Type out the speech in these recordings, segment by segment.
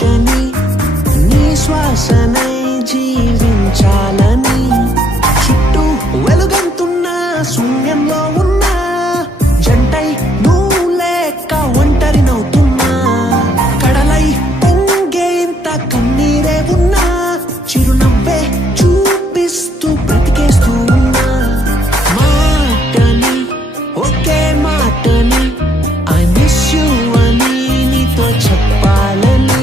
ఆశని నీ శ్వాసనై జీవించాలని చుట్టూ వెలుగంతున్న శూన్యంలో ఉన్న జంటై నువ్వు లేక ఒంటరి నవ్వుతున్నా కడలై పొంగేంత కన్నీరే ఉన్నా చిరునవ్వే చూపిస్తూ బ్రతికేస్తూ ఉన్నా మాటని ఒకే మాటని ఐ మిస్ యూ అని నీతో చెప్పాలని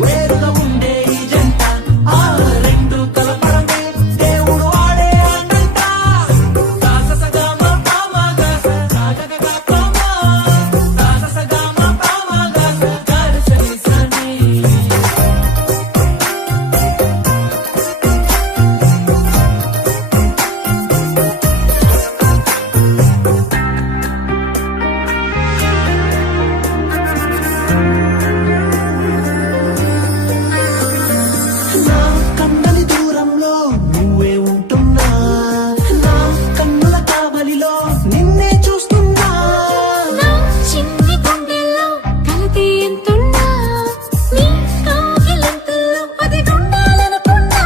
వేరుగా ఉండే ఈ జంట ఆ రెండు కలపడమే దేవుడు ఆడే ఆటంట సాససగమ పామగస సాగగగ పామ సాససగమ పామగస గరసని సని నా కన్నని దూరంలో నువ్వే ఉంటున్నా నా కన్నుల కావలిలో నిన్నే చూస్తున్నా నా చిన్ని గుండెల్లో కలతి ఎంతున్నా నీ కౌగిలింతల్లో అది ఉండాలనుకున్నా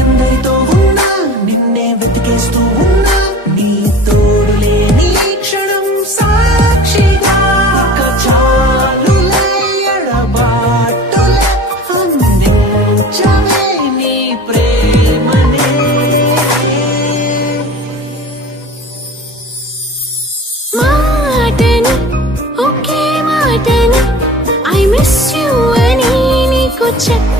ఎందరితో ఉన్నా నిన్నే వెతికేస్తూ ఉన్నా నీ తోడు లేని క్షణం సాక్షిగా చాలులే ఎడబాటులే అందించవే నీ ప్రేమనే మాటని ఒకే మాటని ఐ మిస్ యూ అని నీకు చెప్పాలని